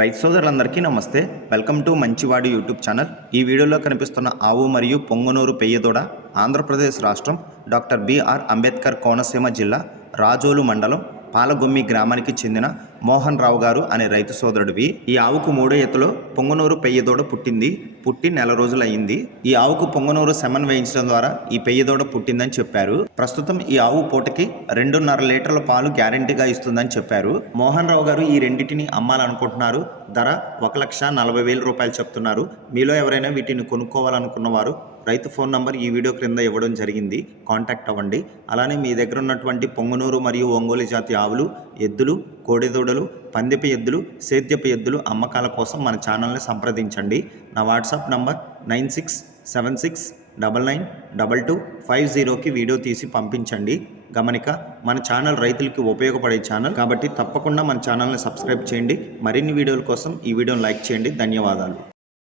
రైతు సోదరులందరికీ నమస్తే. వెల్కమ్ టు మంచివాడి యూట్యూబ్ ఛానల్. ఈ వీడియోలో కనిపిస్తున్న ఆవు మరియు పొంగనూరు పెయ్యదూడ ఆంధ్రప్రదేశ్ రాష్ట్రం డాక్టర్ బిఆర్ అంబేద్కర్ కోనసీమ జిల్లా రాజోలు మండలం పాలగొమ్మి గ్రామానికి చెందిన మోహన్ రావు గారు అనే రైతు సోదరుడివి. ఈ ఆవుకు 3వ ఈతలో పొంగనూరు పెయ్యదూడ పుట్టి నెల రోజులు అయ్యింది. ఈ ఆవుకు పొంగనూరు సెమన్ వేయించడం ద్వారా ఈ పెయ్యదూడ పుట్టిందని చెప్పారు. ప్రస్తుతం ఈ ఆవు పూటకి 2.5 లీటర్ల పాలు గ్యారంటీగా ఇస్తుందని చెప్పారు. మోహన్ రావు గారు ఈ రెండింటిని అమ్మాలనుకుంటున్నారు. ధర 1,40,000 రూపాయలు చెప్తున్నారు. మీలో ఎవరైనా వీటిని కొనుక్కోవాలనుకున్న వారు రైతు ఫోన్ నంబర్ ఈ వీడియో క్రింద ఇవ్వడం జరిగింది. కాంటాక్ట్ అవ్వండి. అలానే మీ దగ్గర ఉన్నటువంటి పొంగనూరు మరియు ఒంగోలు జాతి ఆవులు, ఎద్దులు, కోడెదూడలు, పందెపు ఎద్దులు, సేద్యపు ఎద్దులు అమ్మకాల కోసం మన ఛానల్ని సంప్రదించండి. నా వాట్సాప్ నంబర్ 9676992250కి వీడియో తీసి పంపించండి. గమనిక, మన ఛానల్ రైతులకి ఉపయోగపడే ఛానల్ కాబట్టి తప్పకుండా మన ఛానల్ని సబ్స్క్రైబ్ చేయండి. మరిన్ని వీడియోల కోసం ఈ వీడియోని లైక్ చేయండి. ధన్యవాదాలు.